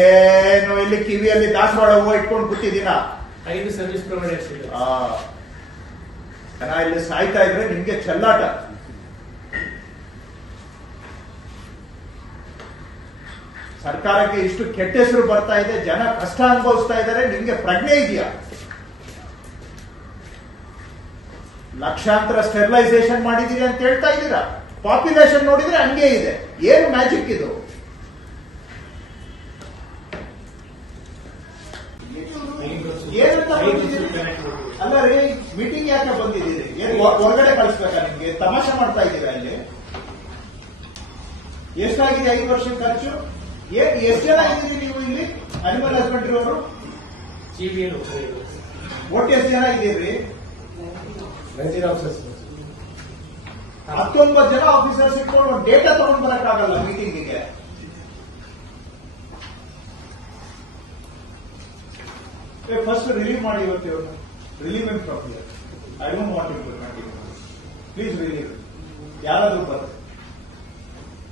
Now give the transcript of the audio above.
ಏನು ಇಲ್ಲಿ ಕಿವಿಯಲ್ಲಿ ದಾಸವಾಳ ಹೂವು ಇಟ್ಕೊಂಡು ಕೂತಿದ್ದೀನ. 5 ಸರ್ವಿಸ್ ಪ್ರೊವೈಡರ್ಸ್ ಇದೆ. ಜನ ಇಲ್ಲಿ ಸಾಯ್ತಾ ಇದ್ರೆ ನಿಮ್ಗೆ ಚೆಲ್ಲಾಟ. ಸರ್ಕಾರಕ್ಕೆ ಇಷ್ಟು ಕೆಟ್ಟ ಹೆಸರು ಬರ್ತಾ ಇದೆ, ಜನ ಕಷ್ಟ ಅನುಭವಿಸ್ತಾ ಇದ್ದಾರೆ, ನಿಮ್ಗೆ ಪ್ರಜ್ಞೆ ಇದೆಯಾ? ಲಕ್ಷಾಂತರ ಸ್ಟೆರಿಲೈಸೇಷನ್ ಮಾಡಿದೀರಿ ಅಂತ ಹೇಳ್ತಾ ಇದ್ದೀರಾ. ಪಾಪ್ಯುಲೇಷನ್ ನೋಡಿದ್ರೆ ಹಂಗೆ ಇದೆ. ಏನು ಮ್ಯಾಜಿಕ್ ಇದು? ಏನಂತ ಬಂದಿದ್ದೀರಿ? ಅಲ್ಲ ರೀ, ಮೀಟಿಂಗ್ ಯಾಕೆ ಬಂದಿದ್ದೀರಿ? ಏನು ಹೊರಗಡೆ ಕಳಿಸ್ಬೇಕಾ ನಿಮ್ಗೆ? ತಮಾಷೆ ಮಾಡ್ತಾ ಇದ್ದೀರಾ ಇಲ್ಲಿ? ಎಷ್ಟಾಗಿದೆ 5 ವರ್ಷ ಖರ್ಚು? ಎಷ್ಟು ಜನ ಇದ್ದೀರಿ ನೀವು ಇಲ್ಲಿ ಅನಿಮಲ್ ಹಸ್ಬೆಂಡ್ರಿ ಅವರು? ಒಟ್ಟು ಎಷ್ಟು ಜನ ಇದ್ದೀರಿ? 19 ಜನ ಆಫೀಸರ್ಸ್ ಇಟ್ಕೊಂಡು ಒಂದು ಡೇಟಾ ತಗೊಂಡ್ ಬರಕ್ಕಾಗಲ್ಲ ಮೀಟಿಂಗಿಗೆ. ಫಸ್ಟ್ ರಿಲೀವ್ ಮಾಡಿ ಇವತ್ತು ಇವ್ರನ್ನ. Relieve in from here. I don't want you to continue. Please relieve. ಯಾರಾದ್ರೂ ಬರ್ತಾರೆ.